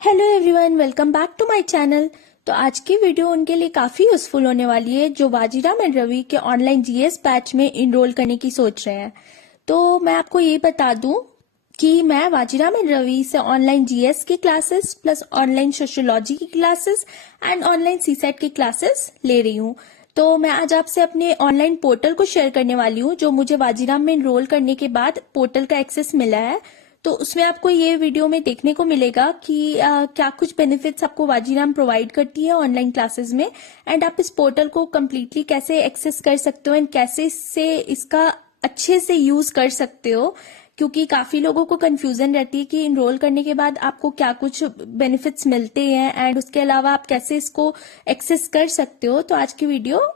Hello everyone, welcome back to my channel. तो आज की वीडियो उनके लिए काफी यूजफुल होने वाली है जो वाजीराम एंड रवि के ऑनलाइन जीएस बैच में इनरोल करने की सोच रहे हैं। तो मैं आपको ये बता दूं कि मैं वाजीराम एंड रवि से ऑनलाइन जीएस की क्लासेस प्लस ऑनलाइन सोशियोलॉजी की क्लासेस एंड ऑनलाइन सीसेट की क्लासेस ले रही हूँ। तो मैं आज आपसे अपने ऑनलाइन पोर्टल को शेयर करने वाली हूँ जो मुझे वाजीराम में इनरोल करने के बाद पोर्टल का एक्सेस मिला है। तो उसमें आपको ये वीडियो में देखने को मिलेगा कि क्या कुछ बेनिफिट्स आपको वाजीराम प्रोवाइड करती है ऑनलाइन क्लासेस में, एंड आप इस पोर्टल को कम्प्लीटली कैसे एक्सेस कर सकते हो एंड कैसे इसका अच्छे से यूज कर सकते हो, क्योंकि काफी लोगों को कंफ्यूजन रहती है कि इनरोल करने के बाद आपको क्या कुछ बेनिफिट्स मिलते हैं एंड उसके अलावा आप कैसे इसको एक्सेस कर सकते हो। तो आज की वीडियो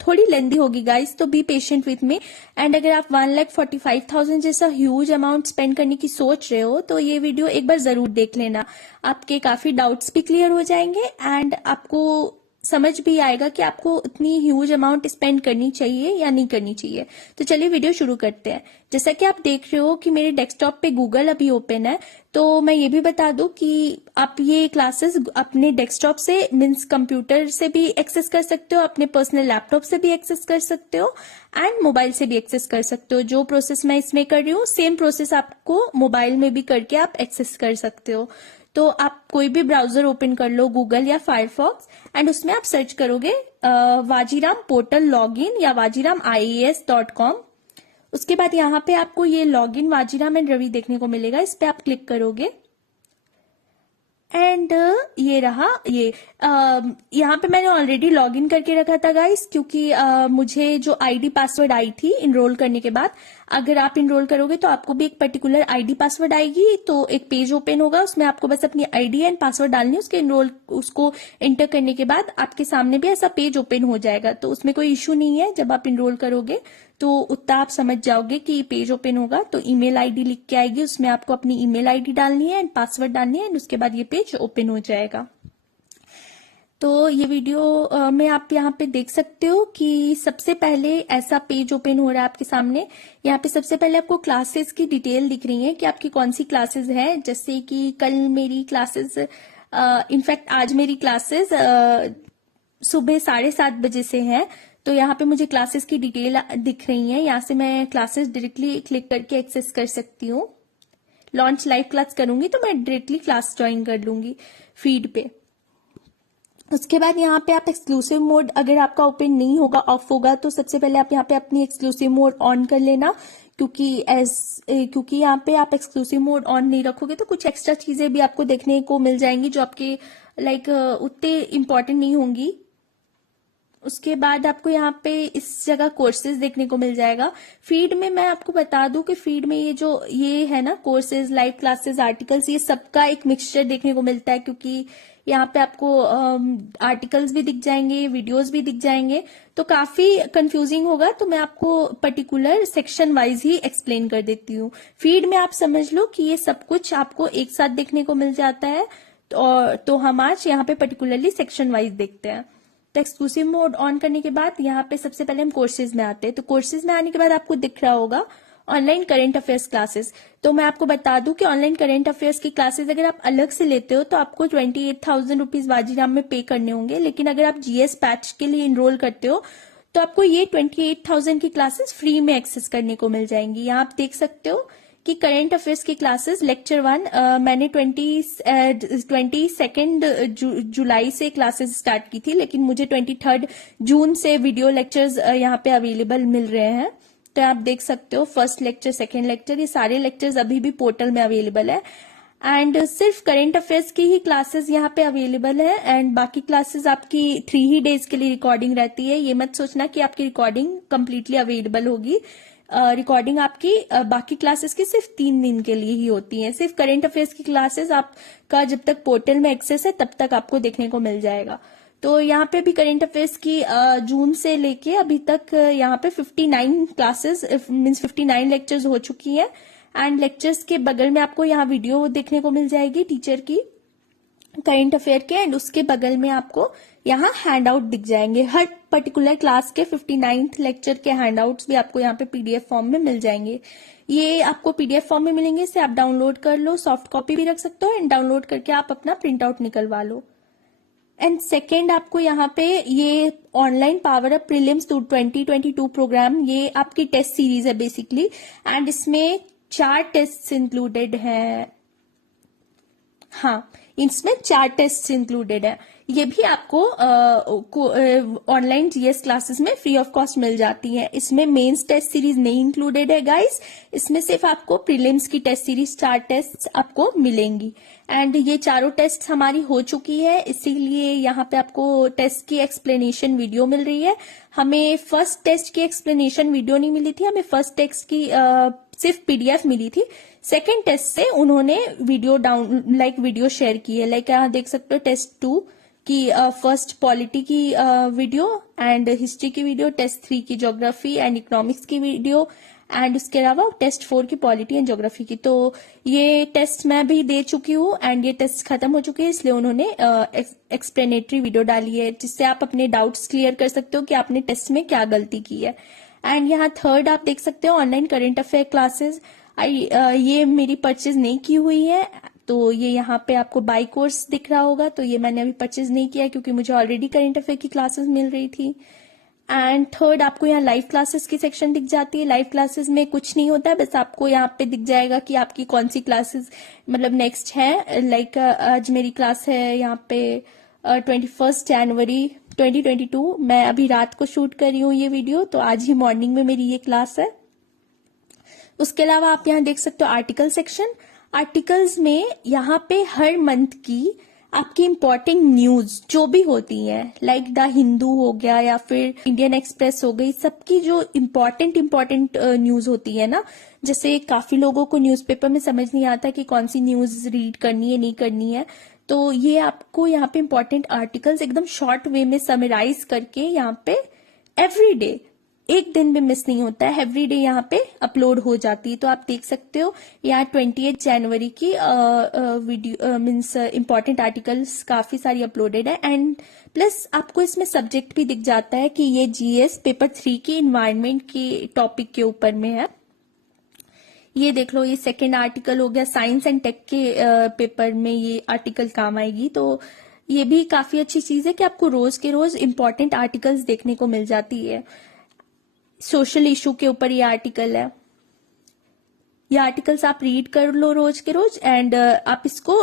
थोड़ी लेंदी होगी गाइस, तो be patient with me. And अगर आप 1,45,000 जैसा ह्यूज अमाउंट स्पेंड करने की सोच रहे हो तो ये वीडियो एक बार जरूर देख लेना। आपके काफी डाउट्स भी क्लियर हो जाएंगे एंड आपको समझ भी आएगा कि आपको उतनी ह्यूज अमाउंट स्पेंड करनी चाहिए या नहीं करनी चाहिए। तो चलिए वीडियो शुरू करते हैं। जैसा कि आप देख रहे हो कि मेरे डेस्कटॉप पे गूगल अभी ओपन है, तो मैं ये भी बता दूं कि आप ये क्लासेस अपने डेस्कटॉप से मीन्स कंप्यूटर से भी एक्सेस कर सकते हो, अपने पर्सनल लैपटॉप से भी एक्सेस कर सकते हो एंड मोबाइल से भी एक्सेस कर सकते हो। जो प्रोसेस मैं इसमें कर रही हूँ सेम प्रोसेस आपको मोबाइल में भी करके आप एक्सेस कर सकते हो। तो आप कोई भी ब्राउजर ओपन कर लो, गूगल या फायरफॉक्स, एंड उसमें आप सर्च करोगे वाजीराम पोर्टल लॉगिन या wajiram.ias.com। उसके बाद यहाँ पे आपको ये लॉगिन वाजीराम एंड रवि देखने को मिलेगा, इस पे आप क्लिक करोगे एंड ये रहा। ये यहाँ पे मैंने ऑलरेडी लॉग इन करके रखा था गाइस, क्योंकि मुझे जो आईडी पासवर्ड आई थी इनरोल करने के बाद, अगर आप इनरोल करोगे तो आपको भी एक पर्टिकुलर आईडी पासवर्ड आएगी। तो एक पेज ओपन होगा, उसमें आपको बस अपनी आईडी एंड पासवर्ड डालनी है। उसको एंटर करने के बाद आपके सामने भी ऐसा पेज ओपन हो जाएगा। तो उसमें कोई इश्यू नहीं है, जब आप इनरोल करोगे तो उतना आप समझ जाओगे कि पेज ओपन होगा। तो ईमेल आईडी लिख के आएगी, उसमें आपको अपनी ईमेल आईडी डालनी है एंड पासवर्ड डालनी है एंड उसके बाद ये पेज ओपन हो जाएगा। तो ये वीडियो में आप यहाँ पे देख सकते हो कि सबसे पहले ऐसा पेज ओपन हो रहा है आपके सामने। यहाँ पे सबसे पहले आपको क्लासेस की डिटेल दिख रही है कि आपकी कौन सी क्लासेस है। जैसे कि कल मेरी क्लासेस, इनफैक्ट आज मेरी क्लासेस सुबह 7:30 बजे से है। तो यहाँ पे मुझे क्लासेस की डिटेल दिख रही है। यहाँ से मैं क्लासेस डायरेक्टली क्लिक करके एक्सेस कर सकती हूँ। लॉन्च लाइव क्लास करूंगी तो मैं डायरेक्टली क्लास ज्वाइन कर लूंगी फीड पे। उसके बाद यहाँ पे आप एक्सक्लूसिव मोड अगर आपका ओपन नहीं होगा, ऑफ होगा, तो सबसे पहले आप यहाँ पे अपनी एक्सक्लूसिव मोड ऑन कर लेना, क्योंकि यहाँ पे आप एक्सक्लूसिव मोड ऑन नहीं रखोगे तो कुछ एक्स्ट्रा चीजें भी आपको देखने को मिल जाएंगी जो आपके उतने इम्पोर्टेंट नहीं होंगी। उसके बाद आपको यहाँ पे इस जगह कोर्सेज देखने को मिल जाएगा। फीड में मैं आपको बता दूं कि फीड में ये है ना, कोर्सेज, लाइव क्लासेस, आर्टिकल्स, ये सबका एक मिक्सचर देखने को मिलता है, क्योंकि यहाँ पे आपको आर्टिकल्स भी दिख जाएंगे, वीडियोस भी दिख जाएंगे, तो काफी कंफ्यूजिंग होगा। तो मैं आपको पर्टिकुलर सेक्शन वाइज ही एक्सप्लेन कर देती हूँ। फीड में आप समझ लो कि ये सब कुछ आपको एक साथ देखने को मिल जाता है। तो हम आज यहाँ पे पर्टिकुलरली सेक्शन वाइज देखते हैं। तो एक्सक्लूसिव मोड ऑन करने के बाद यहाँ पे सबसे पहले हम कोर्सेज में आते हैं। तो कोर्सेज में आने के बाद आपको दिख रहा होगा ऑनलाइन करंट अफेयर्स क्लासेस। तो मैं आपको बता दूं कि ऑनलाइन करंट अफेयर्स की क्लासेस अगर आप अलग से लेते हो तो आपको 28,000 रुपीज वाजीराम में पे करने होंगे, लेकिन अगर आप जीएस बैच के लिए इनरोल करते हो तो आपको ये 28,000 की क्लासेस फ्री में एक्सेस करने को मिल जाएंगी। यहाँ आप देख सकते हो कि करंट अफेयर्स की क्लासेस लेक्चर 1 मैंने 22 जुलाई से क्लासेस स्टार्ट की थी, लेकिन मुझे 23 जून से वीडियो लेक्चर्स यहाँ पे अवेलेबल मिल रहे हैं। तो आप देख सकते हो फर्स्ट लेक्चर, सेकेंड लेक्चर, ये सारे लेक्चर्स अभी भी पोर्टल में अवेलेबल है। एंड सिर्फ करंट अफेयर्स की ही क्लासेस यहाँ पे अवेलेबल है एंड बाकी क्लासेस आपकी 3 ही डेज के लिए रिकॉर्डिंग रहती है। ये मत सोचना कि आपकी रिकॉर्डिंग कंप्लीटली अवेलेबल होगी। रिकॉर्डिंग आपकी बाकी क्लासेस की सिर्फ 3 दिन के लिए ही होती है। सिर्फ करंट अफेयर्स की क्लासेस आपका जब तक पोर्टल में एक्सेस है तब तक आपको देखने को मिल जाएगा। तो यहाँ पे भी करंट अफेयर्स की जून से लेके अभी तक यहाँ पे 59 क्लासेस मीन्स 59 लेक्चर्स हो चुकी है। एंड लेक्चर्स के बगल में आपको यहाँ वीडियो देखने को मिल जाएगी टीचर की, करंट अफेयर के, एंड उसके बगल में आपको यहाँ हैंड आउट दिख जाएंगे। हर पर्टिकुलर क्लास के 59th लेक्चर के हैंड आउट्स भी आपको यहाँ पे पीडीएफ फॉर्म में मिल जाएंगे। ये आपको पीडीएफ फॉर्म में मिलेंगे, इसे आप डाउनलोड कर लो, सॉफ्ट कॉपी भी रख सकते हो, एंड डाउनलोड करके आप अपना प्रिंट आउट निकलवा लो। एंड सेकेंड, आपको यहाँ पे ये online power up prelims 2022 program, ये आपकी टेस्ट सीरीज है बेसिकली, एंड इसमें 4 टेस्ट इंक्लूडेड है। हाँ, इसमें 4 टेस्ट इंक्लूडेड है। ये भी आपको ऑनलाइन जीएस क्लासेस में फ्री ऑफ कॉस्ट मिल जाती है। इसमें मेंस टेस्ट सीरीज नहीं इंक्लूडेड है गाइस, इसमें सिर्फ आपको प्रीलिम्स की टेस्ट सीरीज 4 टेस्ट आपको मिलेंगी। एंड ये चारों टेस्ट हमारी हो चुकी है, इसीलिए यहाँ पे आपको टेस्ट की एक्सप्लेनेशन वीडियो मिल रही है। हमें फर्स्ट टेस्ट की एक्सप्लेनेशन वीडियो नहीं मिली थी, हमें फर्स्ट टेस्ट की सिर्फ पीडीएफ मिली थी। सेकेंड टेस्ट से उन्होंने वीडियो शेयर की है, लाइक यहाँ देख सकते हो टेस्ट 2 की फर्स्ट पॉलिटी की वीडियो एंड हिस्ट्री की वीडियो, टेस्ट 3 की ज्योग्राफी एंड इकोनॉमिक्स की वीडियो, एंड उसके अलावा टेस्ट 4 की पॉलिटी एंड ज्योग्राफी की। तो ये टेस्ट मैं भी दे चुकी हूँ एंड ये टेस्ट खत्म हो चुके हैं, इसलिए उन्होंने एक्सप्लेनेटरी वीडियो डाली है, जिससे आप अपने डाउट्स क्लियर कर सकते हो कि आपने टेस्ट में क्या गलती की है। एंड यहाँ थर्ड आप देख सकते हो ऑनलाइन करंट अफेयर क्लासेस, ये मेरी परचेज नहीं की हुई है, तो ये यहाँ पे आपको बाई कोर्स दिख रहा होगा, तो ये मैंने अभी परचेज नहीं किया क्योंकि मुझे ऑलरेडी करंट अफेयर की क्लासेस मिल रही थी। एंड थर्ड, आपको यहाँ लाइव क्लासेस की सेक्शन दिख जाती है। लाइव क्लासेस में कुछ नहीं होता है, बस आपको यहाँ पे दिख जाएगा कि आपकी कौन सी क्लासेस मतलब नेक्स्ट है। लाइक आज मेरी क्लास है यहाँ पे 21 जनवरी 2022, मैं अभी रात को शूट कर रही हूँ ये वीडियो, तो आज ही मॉर्निंग में मेरी ये क्लास है। उसके अलावा आप यहाँ देख सकते हो आर्टिकल सेक्शन। आर्टिकल्स में यहाँ पे हर मंथ की आपकी इंपॉर्टेंट न्यूज जो भी होती हैं, लाइक द हिंदू हो गया या फिर इंडियन एक्सप्रेस हो गई, सबकी जो इम्पोर्टेंट न्यूज होती है ना, जैसे काफी लोगों को न्यूज़पेपर में समझ नहीं आता कि कौन सी न्यूज रीड करनी है नहीं करनी है, तो ये आपको यहाँ पे इम्पोर्टेंट आर्टिकल्स एकदम शॉर्ट वे में समराइज करके यहाँ पे एवरी डे, एक दिन भी मिस नहीं होता है, एवरी डे यहाँ पे अपलोड हो जाती है। तो आप देख सकते हो यहाँ 28 जनवरी की वीडियो मीन्स इम्पोर्टेंट आर्टिकल्स काफी सारी अपलोडेड है। एंड प्लस आपको इसमें सब्जेक्ट भी दिख जाता है कि ये जीएस पेपर 3 की इन्वायरमेंट की टॉपिक के ऊपर में है। ये देख लो, ये सेकेंड आर्टिकल हो गया, साइंस एंड टेक के पेपर में ये आर्टिकल काम आएगी। तो ये भी काफी अच्छी चीज है कि आपको रोज के रोज इम्पोर्टेंट आर्टिकल्स देखने को मिल जाती है। सोशल इशू के ऊपर ये आर्टिकल है, ये आर्टिकल्स आप रीड कर लो रोज के रोज, एंड आप इसको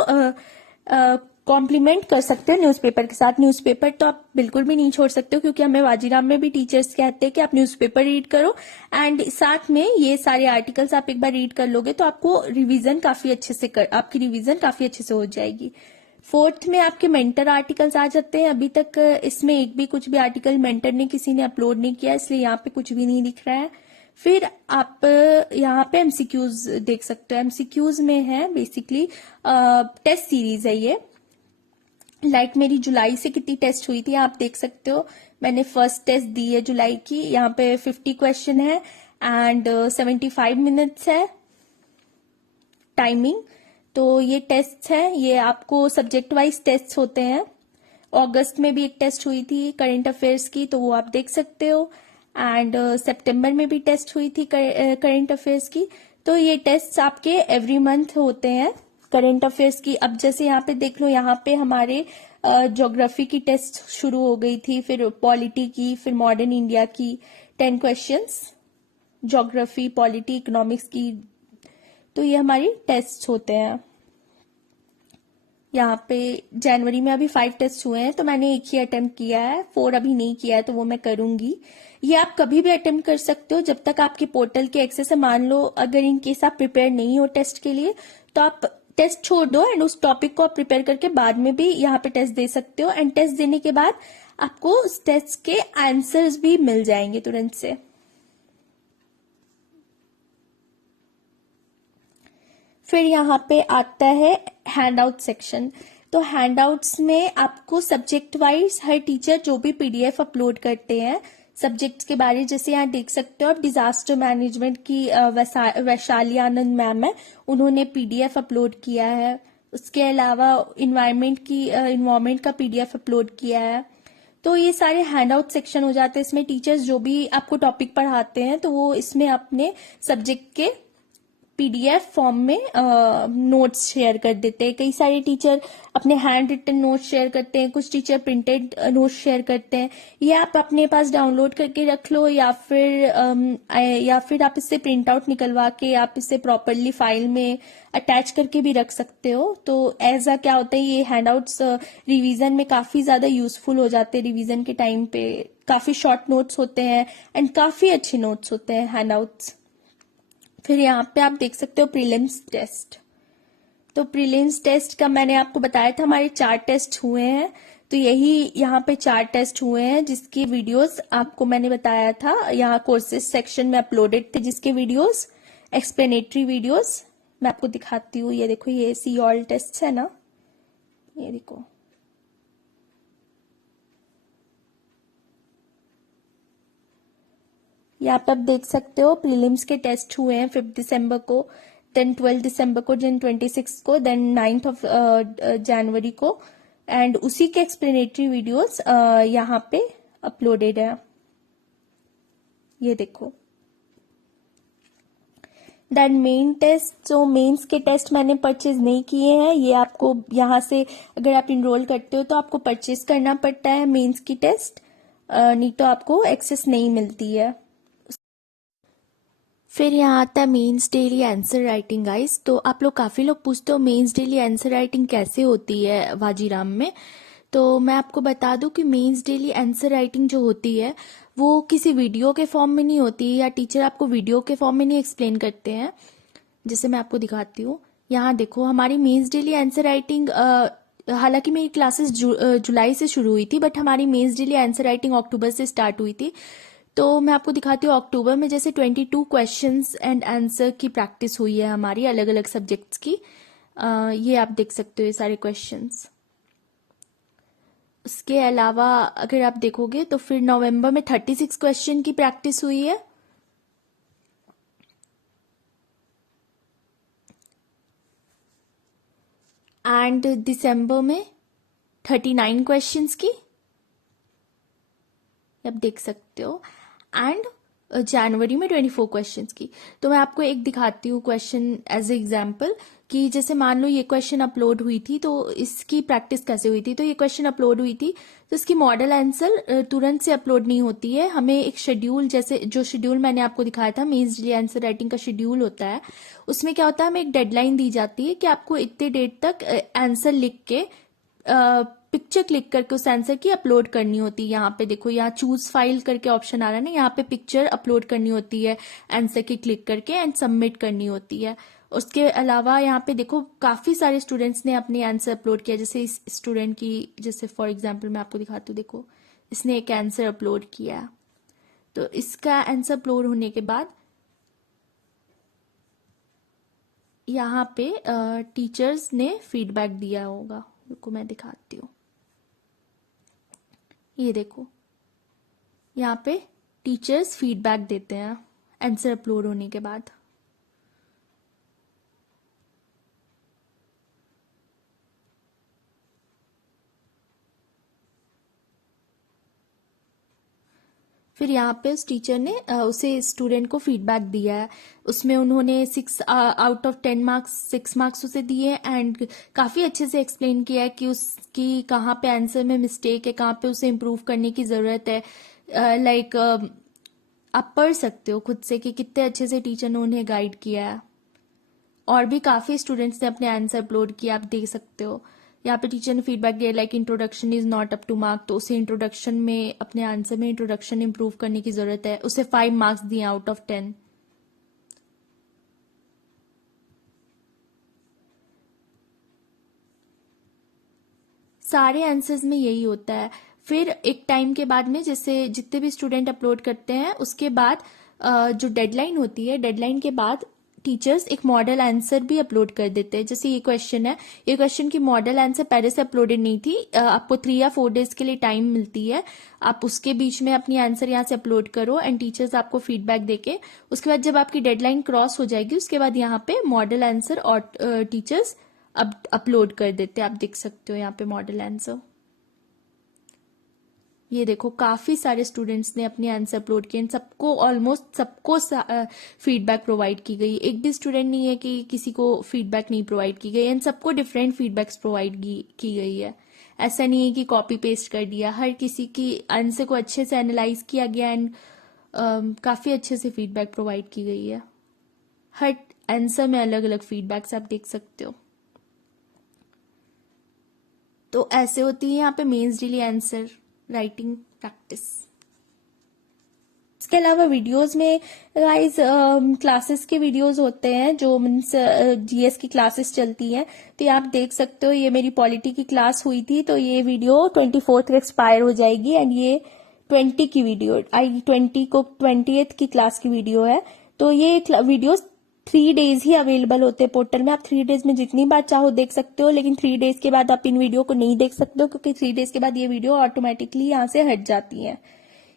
कॉम्प्लीमेंट कर सकते हो न्यूज़पेपर के साथ। न्यूज़पेपर तो आप बिल्कुल भी नहीं छोड़ सकते हो, क्योंकि हमें वाजीराम में भी टीचर्स कहते हैं कि आप न्यूज़पेपर रीड करो एंड साथ में ये सारे आर्टिकल्स आप एक बार रीड कर लोगे तो आपको रिवीजन काफी अच्छे से आपकी रिवीजन काफी अच्छे से हो जाएगी। फोर्थ में आपके मेंटर आर्टिकल्स आ जाते हैं। अभी तक इसमें एक भी कुछ भी आर्टिकल मेंटर ने किसी ने अपलोड नहीं किया, इसलिए यहाँ पे कुछ भी नहीं दिख रहा है। फिर आप यहाँ पे एमसीक्यूज देख सकते हो। एमसीक्यूज में है बेसिकली टेस्ट सीरीज है ये, लाइक मेरी जुलाई से कितनी टेस्ट हुई थी आप देख सकते हो। मैंने फर्स्ट टेस्ट दी है जुलाई की, यहाँ पे 50 क्वेश्चन है एंड 75 मिनट्स है टाइमिंग। तो ये टेस्ट है, ये आपको सब्जेक्ट वाइज टेस्ट होते हैं। अगस्त में भी एक टेस्ट हुई थी करंट अफेयर्स की, तो वो आप देख सकते हो। एंड सितंबर में भी टेस्ट हुई थी करंट अफेयर्स की। तो ये टेस्ट आपके एवरी मंथ होते हैं करंट अफेयर्स की। अब जैसे यहाँ पे देख लो, यहाँ पे हमारे ज्योग्राफी की टेस्ट शुरू हो गई थी, फिर पॉलिटी की, फिर मॉडर्न इंडिया की 10 क्वेश्चंस, ज्योग्राफी, पॉलिटी, इकोनॉमिक्स की। तो ये हमारी टेस्ट होते हैं। यहाँ पे जनवरी में अभी 5 टेस्ट हुए हैं, तो मैंने एक ही अटेम्प्ट किया है, 4 अभी नहीं किया है, तो वो मैं करूंगी। ये आप कभी भी अटेम्प्ट कर सकते हो जब तक आपके पोर्टल के एक्सेस है। मान लो अगर इन केस आप प्रिपेयर नहीं हो टेस्ट के लिए, तो आप टेस्ट छोड़ दो एंड उस टॉपिक को आप प्रिपेयर करके बाद में भी यहाँ पे टेस्ट दे सकते हो। एंड टेस्ट देने के बाद आपको उस टेस्ट के आंसर्स भी मिल जाएंगे तुरंत से। फिर यहाँ पे आता है हैंडआउट सेक्शन। तो हैंडआउट्स में आपको सब्जेक्ट वाइज हर टीचर जो भी पीडीएफ अपलोड करते हैं सब्जेक्ट्स के बारे, जैसे यहाँ देख सकते हो आप डिजास्टर मैनेजमेंट की वैशाली आनंद मैम है, उन्होंने पीडीएफ अपलोड किया है। उसके अलावा इन्वायरमेंट का पीडीएफ अपलोड किया है। तो ये सारे हैंडआउट सेक्शन हो जाते हैं। इसमें टीचर्स जो भी आपको टॉपिक पढ़ाते हैं तो वो इसमें अपने सब्जेक्ट के पीडीएफ फॉर्म में नोट्स शेयर कर देते हैं। कई सारे टीचर अपने हैंड रिटन नोट्स शेयर करते हैं, कुछ टीचर प्रिंटेड नोट्स शेयर करते हैं। ये आप अपने पास डाउनलोड करके रख लो या फिर आप इससे प्रिंट आउट निकलवा के आप इसे प्रॉपरली फाइल में अटैच करके भी रख सकते हो। तो एज क्या होता है, ये हैंडआउट्स रिवीजन में काफी ज्यादा यूजफुल हो जाते हैं। रिवीजन के टाइम पे काफी शॉर्ट नोट्स होते हैं एंड काफी अच्छे नोट्स होते हैं हैंडआउट्स। फिर यहाँ पे आप देख सकते हो प्रीलिम्स टेस्ट। तो प्रीलिम्स टेस्ट का मैंने आपको बताया था हमारे 4 टेस्ट हुए हैं। तो यही यहाँ पे 4 टेस्ट हुए हैं जिसकी वीडियोस आपको मैंने बताया था यहाँ कोर्सेज सेक्शन में अपलोडेड थे, जिसके वीडियोस एक्सप्लेनेटरी वीडियोस मैं आपको दिखाती हूँ। ये देखो, ये सी ऑल टेस्ट है ना, ये देखो। यहाँ पे आप देख सकते हो प्रीलिम्स के टेस्ट हुए हैं 5 दिसंबर को, देन 12 दिसंबर को, देन 26 को, देन 9th ऑफ जनवरी को। एंड उसी के एक्सप्लेनेटरी वीडियोस यहाँ पे अपलोडेड है। ये देखो। देन मेन टेस्ट, जो मेंस के टेस्ट मैंने परचेज नहीं किए हैं, ये आपको यहाँ से अगर आप इनरोल करते हो तो आपको परचेज करना पड़ता है मेंस की टेस्ट, नहीं तो आपको एक्सेस नहीं मिलती है। फिर यहाँ आता है mains daily answer writing guys. तो आप लोग काफ़ी लोग पूछते हो मेंस डेली आंसर राइटिंग कैसे होती है वाजीराम में। तो मैं आपको बता दूं कि मेंस डेली आंसर राइटिंग जो होती है वो किसी वीडियो के फॉर्म में नहीं होती या टीचर आपको वीडियो के फॉर्म में नहीं एक्सप्लेन करते हैं। जैसे मैं आपको दिखाती हूँ, यहाँ देखो हमारी मेंस डेली आंसर राइटिंग, हालांकि मेरी क्लासेस जुलाई से शुरू हुई थी, बट हमारी मेंस डेली आंसर राइटिंग अक्टूबर से स्टार्ट हुई थी। तो मैं आपको दिखाती हूँ अक्टूबर में जैसे 22 क्वेश्चंस एंड आंसर की प्रैक्टिस हुई है हमारी अलग अलग सब्जेक्ट्स की। ये आप देख सकते हो ये सारे क्वेश्चंस। उसके अलावा अगर आप देखोगे तो फिर नवंबर में 36 क्वेश्चन की प्रैक्टिस हुई है। एंड दिसंबर में 39 क्वेश्चंस की आप देख सकते हो। एंड जनवरी में 24 क्वेश्चंस की। तो मैं आपको एक दिखाती हूँ क्वेश्चन एज एग्जांपल, कि जैसे मान लो ये क्वेश्चन अपलोड हुई थी तो इसकी प्रैक्टिस कैसे हुई थी। तो ये क्वेश्चन अपलोड हुई थी तो इसकी मॉडल आंसर तुरंत से अपलोड नहीं होती है, हमें एक शेड्यूल, जैसे जो शेड्यूल मैंने आपको दिखाया था मेंस डेली आंसर राइटिंग का शेड्यूल होता है, उसमें क्या होता है हमें एक डेडलाइन दी जाती है कि आपको इतने डेट तक आंसर लिख के पिक्चर क्लिक करके उस आंसर की अपलोड करनी होती है। यहाँ पे देखो, यहाँ चूज फाइल करके ऑप्शन आ रहा है ना, यहाँ पे पिक्चर अपलोड करनी होती है आंसर की क्लिक करके एंड सबमिट करनी होती है। उसके अलावा यहाँ पे देखो काफी सारे स्टूडेंट्स ने अपने आंसर अपलोड किया। जैसे इस स्टूडेंट की, जैसे फॉर एग्जांपल मैं आपको दिखाती हूँ, देखो इसने एक आंसर अपलोड किया। तो इसका आंसर अपलोड होने के बाद यहाँ पे टीचर्स ने फीडबैक दिया होगा, रुको मैं दिखाती हूँ। ये देखो यहाँ पे टीचर्स फीडबैक देते हैं आंसर अपलोड होने के बाद। फिर यहाँ पे उस टीचर ने उसे स्टूडेंट को फीडबैक दिया है, उसमें उन्होंने 6 आउट ऑफ 10 मार्क्स 6 मार्क्स उसे दिए एंड काफ़ी अच्छे से एक्सप्लेन किया है कि उसकी कहाँ पे आंसर में मिस्टेक है, कहाँ पे उसे इम्प्रूव करने की ज़रूरत है। लाइक आप पढ़ सकते हो खुद से कि कितने अच्छे से टीचर ने उन्हें गाइड किया है। और भी काफ़ी स्टूडेंट्स ने अपने आंसर अपलोड किया, आप देख सकते हो। यहाँ पे टीचर ने फीडबैक दिया like introduction is not up to mark, तो उसे इंट्रोडक्शन में, अपने आंसर में इंट्रोडक्शन इंप्रूव करने की जरूरत है। उसे 5 मार्क्स दिए आउट ऑफ 10। सारे आंसर्स में यही होता है। फिर एक टाइम के बाद में, जैसे जितने भी स्टूडेंट अपलोड करते हैं उसके बाद जो डेडलाइन होती है, डेडलाइन के बाद टीचर्स एक मॉडल आंसर भी अपलोड कर देते हैं। जैसे ये क्वेश्चन है, ये क्वेश्चन की मॉडल आंसर पहले से अपलोडेड नहीं थी, आपको 3 या 4 डेज के लिए टाइम मिलती है, आप उसके बीच में अपनी आंसर यहाँ से अपलोड करो एंड टीचर्स आपको फीडबैक देके, उसके बाद जब आपकी डेडलाइन क्रॉस हो जाएगी उसके बाद यहाँ पे मॉडल आंसर और टीचर्स अब अपलोड कर देते हैं। आप देख सकते हो यहाँ पे मॉडल आंसर, ये देखो काफी सारे स्टूडेंट्स ने अपने आंसर अपलोड किए। इन सबको ऑलमोस्ट सबको फीडबैक प्रोवाइड की गई। एक भी स्टूडेंट नहीं है कि किसी को फीडबैक नहीं प्रोवाइड की गई। इन सबको डिफरेंट फीडबैक्स प्रोवाइड की गई है। ऐसा नहीं है कि कॉपी पेस्ट कर दिया, हर किसी की आंसर को अच्छे से एनालाइज किया गया एंड काफी अच्छे से फीडबैक प्रोवाइड की गई है। हर आंसर में अलग अलग फीडबैक्स आप देख सकते हो। तो ऐसे होती है यहाँ पे mains daily answer writing practice. इसके अलावा वीडियोस में गाइस क्लासेस के वीडियोस होते हैं जो मीन्स जीएस की क्लासेस चलती हैं। तो ये आप देख सकते हो, ये मेरी पॉलिटी की क्लास हुई थी, तो ये वीडियो 24 को एक्सपायर हो जाएगी एंड ये 20 की वीडियो, आई 20 को 20th की क्लास की वीडियो है। तो ये वीडियोस 3 डेज ही अवेलेबल होते हैं पोर्टल में। आप 3 डेज में जितनी बार चाहो देख सकते हो, लेकिन 3 डेज के बाद आप इन वीडियो को नहीं देख सकते हो, क्योंकि 3 डेज के बाद ये वीडियो ऑटोमेटिकली यहाँ से हट जाती है।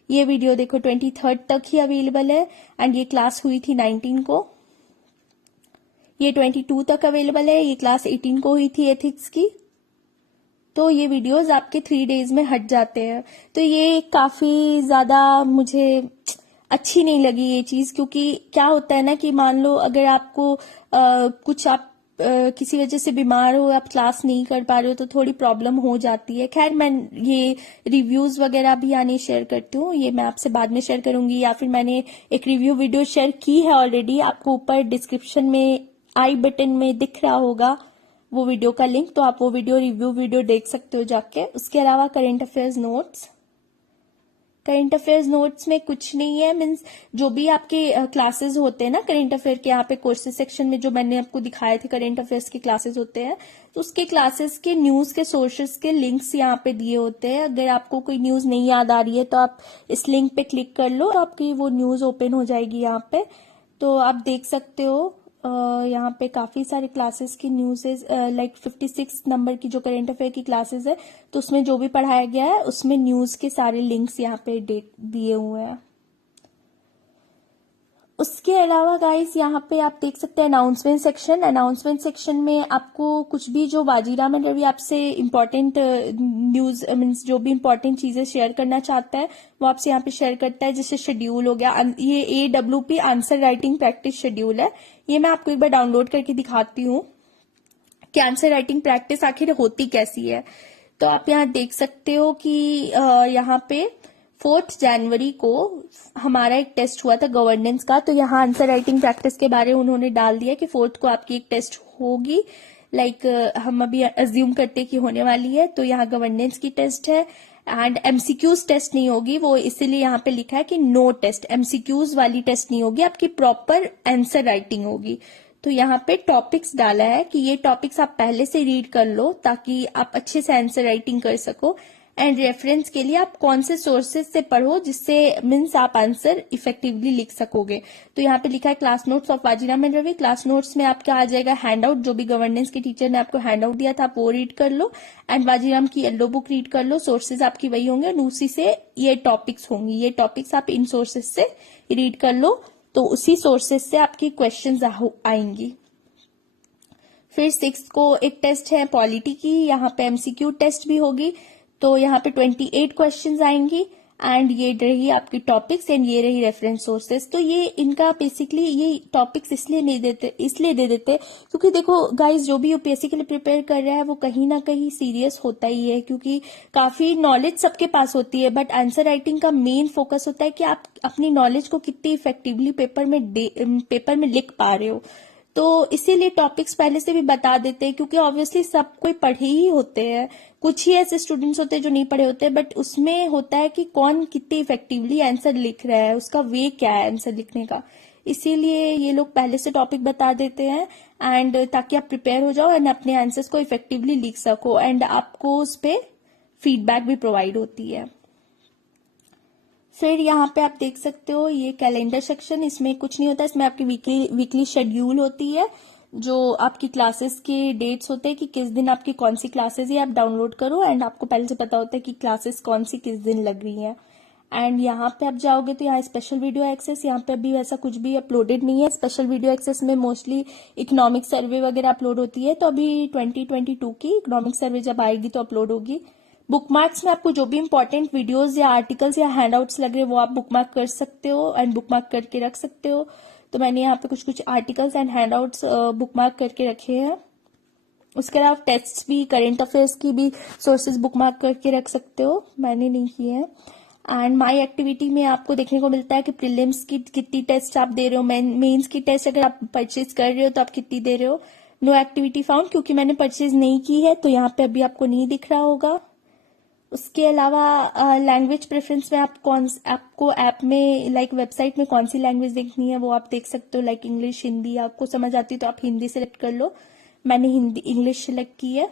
ये वीडियो देखो 23 तक ही अवेलेबल है एंड ये क्लास हुई थी 19 को। ये 22 तक अवेलेबल है, ये क्लास 18 को हुई थी एथिक्स की। तो ये वीडियोस आपके 3 डेज में हट जाते हैं। तो ये काफी ज्यादा मुझे अच्छी नहीं लगी ये चीज, क्योंकि क्या होता है ना कि मान लो अगर आपको कुछ आप किसी वजह से बीमार हो, आप क्लास नहीं कर पा रहे हो, तो थोड़ी प्रॉब्लम हो जाती है। खैर मैं ये रिव्यूज वगैरह भी आने शेयर करती हूँ, ये मैं आपसे बाद में शेयर करूंगी, या फिर मैंने एक रिव्यू वीडियो शेयर की है ऑलरेडी, आपको ऊपर डिस्क्रिप्शन में आई बटन में दिख रहा होगा वो वीडियो का लिंक, तो आप वो रिव्यू वीडियो देख सकते हो जाके। उसके अलावा current affairs notes, current affairs notes में कुछ नहीं है, मीन्स जो भी आपके क्लासेस होते हैं ना करंट अफेयर के, यहाँ पे कोर्सेज सेक्शन में जो मैंने आपको दिखाए थे करंट अफेयर्स के क्लासेस होते हैं, तो उसके क्लासेस के न्यूज के सोर्सेज के लिंक्स यहाँ पे दिए होते हैं। अगर आपको कोई न्यूज नहीं याद आ रही है तो आप इस लिंक पे क्लिक कर लो, आपकी वो न्यूज ओपन हो जाएगी यहाँ पे। तो आप देख सकते हो यहाँ पे काफी सारे क्लासेस की न्यूज़ेस, लाइक 56 नंबर की जो करंट अफेयर की क्लासेस है, तो उसमें जो भी पढ़ाया गया है उसमें न्यूज के सारे लिंक्स यहाँ पे दिए हुए हैं। उसके अलावा गाइस यहाँ पे आप देख सकते हैं अनाउंसमेंट सेक्शन। अनाउंसमेंट सेक्शन में आपको कुछ भी जो बाजीराव एंड रवि आपसे इम्पोर्टेंट न्यूज मीन्स जो भी इम्पोर्टेंट चीजें शेयर करना चाहता है वो आपसे यहाँ पे शेयर करता है। जैसे शेड्यूल हो गया, ये AWP answer writing practice schedule है, ये मैं आपको एक बार डाउनलोड करके दिखाती हूँ कि आंसर राइटिंग प्रैक्टिस आखिर होती कैसी है। तो आप यहाँ देख सकते हो कि यहाँ पे 4 जनवरी को हमारा एक टेस्ट हुआ था गवर्नेंस का, तो यहाँ आंसर राइटिंग प्रैक्टिस के बारे में उन्होंने डाल दिया कि 4 को आपकी एक टेस्ट होगी, लाइक हम अभी अज्यूम करते कि होने वाली है। तो यहाँ गवर्नेंस की टेस्ट है एंड एमसीक्यूज टेस्ट नहीं होगी, वो इसीलिए यहाँ पे लिखा है कि नो टेस्ट, एमसीक्यूज वाली टेस्ट नहीं होगी, आपकी प्रॉपर आंसर राइटिंग होगी। तो यहाँ पे टॉपिक्स डाला है कि ये टॉपिक्स आप पहले से रीड कर लो ताकि आप अच्छे से आंसर राइटिंग कर सको, एंड रेफरेंस के लिए आप कौन से सोर्सेज से पढ़ो जिससे मीन्स आप आंसर इफेक्टिवली लिख सकोगे। तो यहाँ पे लिखा है class notes of Bajirao and Ravi. Class notes में आपका आ जाएगा हैंड आउट, जो भी गवर्नेंस के टीचर ने आपको हैंड आउट दिया था आप वो रीड कर लो, एंड बाजीराव की येलो बुक रीड कर लो, सोर्सेज आपकी वही होंगे और उसी से ये टॉपिक्स होंगी। ये टॉपिक्स आप इन सोर्सेज से रीड कर लो, तो उसी सोर्सेज से आपकी क्वेश्चंस आएंगी। फिर 6 को एक टेस्ट है पॉलिटी की, यहाँ पे एमसीक्यू टेस्ट भी होगी, तो यहाँ पे 28 क्वेश्चंस आएंगी एंड ये रही आपकी टॉपिक्स एंड ये रही रेफरेंस सोर्सेज। तो ये इनका बेसिकली ये टॉपिक्स इसलिए दे देते क्योंकि देखो गाइस, जो भी यूपीएससी के लिए प्रिपेयर कर रहा है वो कहीं ना कहीं सीरियस होता ही है, क्योंकि काफी नॉलेज सबके पास होती है, बट आंसर राइटिंग का मेन फोकस होता है कि आप अपनी नॉलेज को कितनी इफेक्टिवली पेपर में लिख पा रहे हो। तो इसीलिए टॉपिक्स पहले से भी बता देते हैं, क्योंकि ऑब्वियसली सब कोई पढ़े ही होते हैं, कुछ ही ऐसे स्टूडेंट्स होते हैं जो नहीं पढ़े होते, बट उसमें होता है कि कौन कितने इफेक्टिवली आंसर लिख रहा है, उसका वे क्या है आंसर लिखने का। इसीलिए ये लोग पहले से टॉपिक बता देते हैं एंड ताकि आप प्रिपेयर हो जाओ एंड अपने आंसर्स को इफेक्टिवली लिख सको, एंड आपको उस पर फीडबैक भी प्रोवाइड होती है। फिर यहाँ पे आप देख सकते हो ये कैलेंडर सेक्शन, इसमें कुछ नहीं होता, इसमें आपकी वीकली शेड्यूल होती है, जो आपकी क्लासेस के डेट्स होते हैं कि किस दिन आपकी कौन सी क्लासेस है, आप डाउनलोड करो एंड आपको पहले से पता होता है कि क्लासेस कौन सी किस दिन लग रही हैं। एंड यहाँ पे आप जाओगे तो यहाँ स्पेशल वीडियो एक्सेस, यहाँ पे अभी वैसा कुछ भी अपलोडेड नहीं है। स्पेशल वीडियो एक्सेस में मोस्टली इकोनॉमिक सर्वे वगैरह अपलोड होती है, तो अभी 2022 की इकोनॉमिक सर्वे जब आएगी तो अपलोड होगी। बुकमार्क्स में आपको जो भी इंपॉर्टेंट वीडियोस या आर्टिकल्स या हैंडआउट्स लग रहे वो आप बुकमार्क कर सकते हो एंड बुकमार्क करके रख सकते हो। तो मैंने यहाँ पे कुछ कुछ आर्टिकल्स एंड हैंडआउट्स बुकमार्क करके रखे हैं। उसके अलावा टेक्स्ट भी, करेंट अफेयर्स की भी सोर्सेज बुकमार्क करके रख सकते हो, मैंने नहीं किए हैं। एंड माई एक्टिविटी में आपको देखने को मिलता है कि प्रीलिम्स की कितनी टेस्ट आप दे रहे हो, मेंस की टेस्ट अगर आप परचेज कर रहे हो तो आप कितनी दे रहे हो। नो एक्टिविटी फाउंड, क्योंकि मैंने परचेज नहीं की है तो यहाँ पे अभी आपको नहीं दिख रहा होगा। उसके अलावा लैंग्वेज प्रेफरेंस में आपको ऐप में लाइक वेबसाइट में कौन सी लैंग्वेज देखनी है वो आप देख सकते हो, लाइक इंग्लिश, हिंदी। आपको समझ आती है तो आप हिंदी सेलेक्ट कर लो, मैंने हिंदी इंग्लिश सेलेक्ट की है।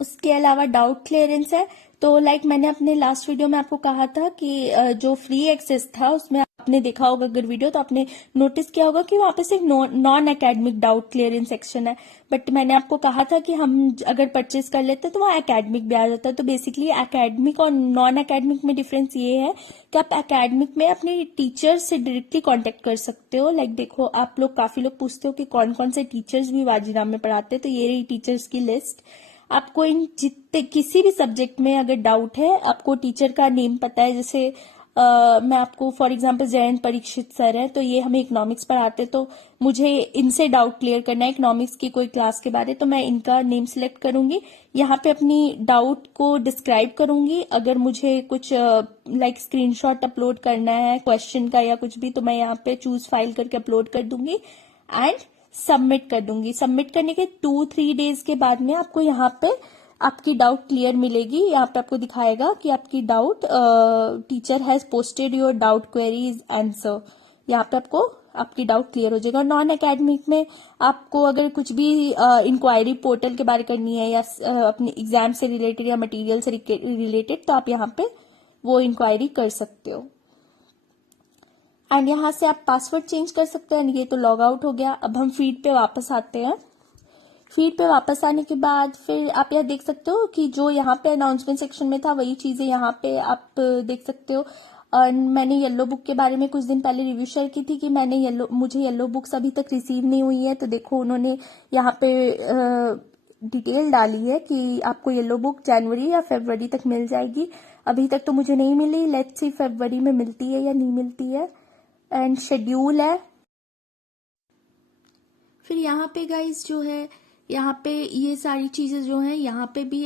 उसके अलावा डाउट क्लियरेंस है, तो लाइक मैंने अपने लास्ट वीडियो में आपको कहा था कि जो फ्री एक्सेस था उसमें आपने देखा होगा अगर वीडियो तो आपने नोटिस किया होगा कि वहां पे सिर्फ non academic doubt clearance section है। बट मैंने आपको कहा था कि हम अगर परचेज कर लेते तो वहाँ एकेडमिक भी आ जाता है। तो बेसिकली एकेडमिक और नॉन एकेडमिक में डिफरेंस ये है कि आप एकेडमिक में अपने टीचर से डायरेक्टली कांटेक्ट कर सकते हो। लाइक देखो, आप लोग काफी लोग पूछते हो कि कौन कौन से टीचर्स भी वाजीराम में पढ़ाते हैं, तो ये रही टीचर्स की लिस्ट। आपको इन जितने किसी भी सब्जेक्ट में अगर डाउट है, आपको टीचर का नेम पता है, जैसे मैं आपको for example Jayant Parikshit sir है, तो ये हमें इकोनॉमिक्स पढ़ाते, तो मुझे इनसे डाउट क्लियर करना है इकोनॉमिक्स की कोई क्लास के बारे, तो मैं इनका नेम सिलेक्ट करूंगी, यहाँ पे अपनी डाउट को डिस्क्राइब करूंगी। अगर मुझे कुछ लाइक स्क्रीनशॉट अपलोड करना है क्वेश्चन का या कुछ भी, तो मैं यहाँ पे चूज फाइल करके अपलोड कर दूंगी एंड सबमिट कर दूंगी। सबमिट करने के 2-3 डेज के बाद में आपको यहाँ पे आपकी डाउट क्लियर मिलेगी। यहाँ पे आपको दिखाएगा कि आपकी doubt teacher has posted your doubt queries answer, यहाँ पे आपको आपकी डाउट क्लियर हो जाएगा। नॉन एकेडमिक में आपको अगर कुछ भी इंक्वायरी पोर्टल के बारे करनी है या अपने एग्जाम से रिलेटेड या मटेरियल से रिलेटेड, तो आप यहाँ पे वो इंक्वायरी कर सकते हो। एंड यहाँ से आप पासवर्ड चेंज कर सकते हैं। ये तो लॉग आउट हो गया। अब हम फीड पे वापस आते हैं। फीड पे वापस आने के बाद फिर आप यह देख सकते हो कि जो यहाँ पे अनाउंसमेंट सेक्शन में था वही चीजें यहाँ पे आप देख सकते हो। और मैंने येलो बुक के बारे में कुछ दिन पहले रिव्यू शेयर की थी कि मुझे येलो बुक्स अभी तक रिसीव नहीं हुई है, तो देखो उन्होंने यहाँ पे डिटेल डाली है कि आपको येलो बुक जनवरी या फरवरी तक मिल जाएगी। अभी तक तो मुझे नहीं मिली, लेट्स सी फरवरी में मिलती है या नहीं मिलती है। एंड शेड्यूल है। फिर यहाँ पे गाइस जो है, यहाँ पे ये सारी चीजें जो हैं यहाँ पे भी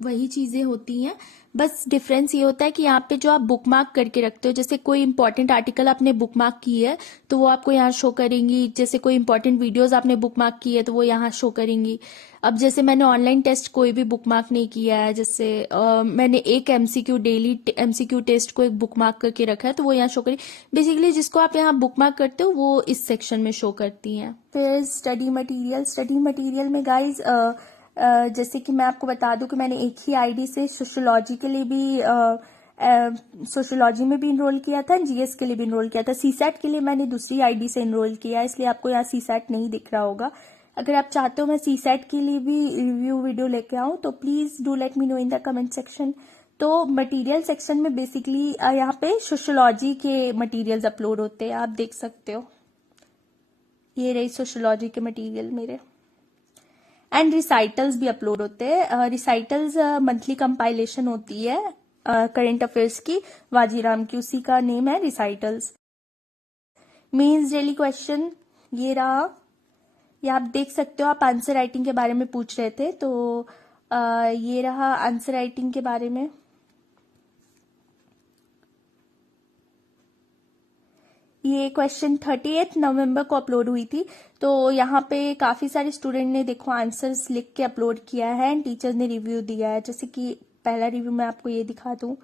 वही चीजें होती हैं, बस डिफरेंस ये होता है कि यहाँ पे जो आप बुकमार्क करके रखते हो, जैसे कोई इंपॉर्टेंट आर्टिकल आपने बुकमार्क की है तो वो आपको यहाँ शो करेंगी, जैसे कोई इंपॉर्टेंट वीडियोस आपने बुकमार्क की है तो वो यहाँ शो करेंगी। अब जैसे मैंने ऑनलाइन टेस्ट कोई भी बुकमार्क नहीं किया है, जैसे मैंने एक एमसीक्यू डेली एमसीक्यू टेस्ट को एक बुकमार्क करके रखा है तो वो यहाँ शो करेगी। बेसिकली जिसको आप यहाँ बुकमार्क करते हो वो इस सेक्शन में शो करती हैं। फिर स्टडी मटेरियल में गाइज जैसे कि मैं आपको बता दूं कि मैंने एक ही आईडी से सोशियोलॉजी के लिए भी सोशियोलॉजी में भी इनरोल किया था, जीएस के लिए भी इनरोल किया था। सीसैट के लिए मैंने दूसरी आईडी से इनरोल किया, इसलिए आपको यहाँ सीसैट नहीं दिख रहा होगा। अगर आप चाहते हो मैं सीसैट के लिए भी रिव्यू वीडियो लेके आऊं तो please do let me know in the comment section. तो मटेरियल सेक्शन में बेसिकली यहाँ पे सोशियोलॉजी के मटेरियल्स अपलोड होते हैं, आप देख सकते हो। ये रही सोशियोलॉजी के मटेरियल मेरे। एंड रिसाइटल्स भी अपलोड होते हैं। रिसाइटल्स मंथली कंपाइलेशन होती है करंट अफेयर्स की, वाजीराम की, उसी का नेम है रिसाइटल्स। मेंस डेली क्वेश्चन ये रहा, ये आप देख सकते हो। आप आंसर राइटिंग के बारे में पूछ रहे थे, तो ये रहा आंसर राइटिंग के बारे में। ये क्वेश्चन 38 नवंबर को अपलोड हुई थी, तो यहाँ पे काफी सारे स्टूडेंट ने देखो आंसर्स लिख के अपलोड किया है एंड टीचर्स ने रिव्यू दिया है। जैसे कि पहला रिव्यू मैं आपको ये दिखा दूं,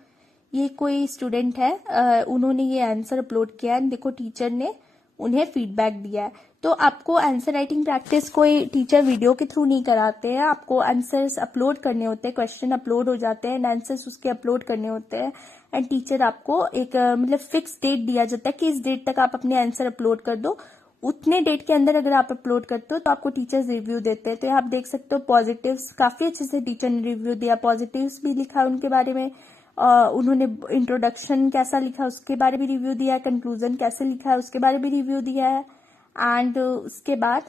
ये कोई स्टूडेंट है, उन्होंने ये आंसर अपलोड किया है, देखो टीचर ने उन्हें फीडबैक दिया है। तो आपको आंसर राइटिंग प्रैक्टिस कोई टीचर वीडियो के थ्रू नहीं कराते हैं, आपको आंसर्स अपलोड करने होते हैं, क्वेश्चन अपलोड हो जाते हैं एंड आंसर्स उसके अपलोड करने होते हैं एंड टीचर आपको एक मतलब फिक्स डेट दिया जाता है कि इस डेट तक आप अपने आंसर अपलोड कर दो। उतने डेट के अंदर अगर आप अपलोड करते हो तो आपको टीचर्स रिव्यू देते हैं। तो आप देख सकते हो पॉजिटिव्स काफी अच्छे से टीचर ने रिव्यू दिया, पॉजिटिव्स भी लिखा है उनके बारे में उन्होंने इंट्रोडक्शन कैसा लिखा उसके बारे में रिव्यू दिया है, कंक्लूजन कैसे लिखा है उसके बारे में रिव्यू दिया है, एंड उसके बाद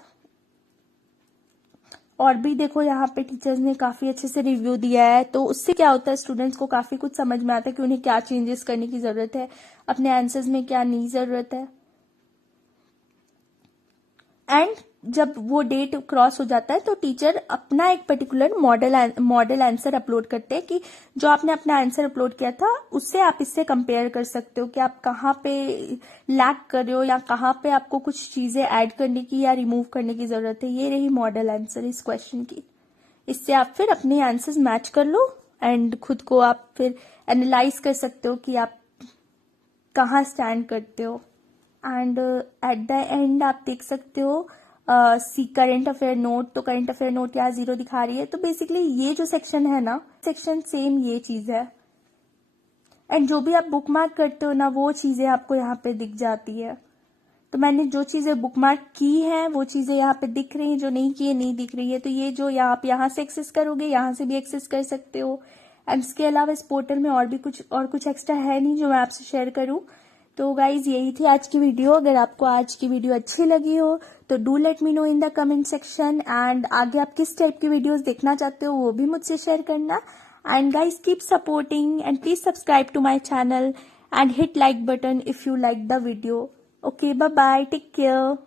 और भी देखो यहाँ पे टीचर्स ने काफी अच्छे से रिव्यू दिया है। तो उससे क्या होता है, स्टूडेंट्स को काफी कुछ समझ में आता है कि उन्हें क्या चेंजेस करने की जरूरत है, अपने आंसर्स में क्या नहीं जरूरत है। एंड जब वो डेट क्रॉस हो जाता है तो टीचर अपना एक पर्टिकुलर मॉडल आंसर अपलोड करते हैं कि जो आपने अपना आंसर अपलोड किया था उससे आप इससे कंपेयर कर सकते हो कि आप कहाँ पे लैक कर रहे हो या कहाँ पे आपको कुछ चीजें ऐड करने की या रिमूव करने की जरूरत है। ये रही मॉडल आंसर इस क्वेश्चन की। इससे आप फिर अपने आंसर्स मैच कर लो एंड खुद को आप फिर एनालाइज कर सकते हो कि आप कहाँ स्टैंड करते हो। एंड एट द एंड आप देख सकते हो सी करंट अफेयर नोट। तो करंट अफेयर नोट यहाँ 0 दिखा रही है। तो बेसिकली ये जो सेक्शन है ना, सेक्शन सेम ये चीज है। एंड जो भी आप बुक मार्क करते हो ना वो चीजें आपको यहाँ पे दिख जाती है। तो मैंने जो चीजें बुक मार्क की हैं वो चीजें यहाँ पे दिख रही हैं, जो नहीं की है नहीं दिख रही है। तो ये जो आप यहाँ से एक्सेस करोगे यहाँ से भी एक्सेस कर सकते हो। एंड इसके अलावा इस पोर्टल में और भी कुछ एक्स्ट्रा है नहीं जो मैं आपसे शेयर करूँ। तो गाइज यही थी आज की वीडियो। अगर आपको आज की वीडियो अच्छी लगी हो तो do let me know in the comment section. And आगे आप किस टाइप की वीडियोस देखना चाहते हो वो भी मुझसे शेयर करना। And guys keep supporting and please subscribe to my channel and hit like button if you like the video. Okay, bye bye. Take care.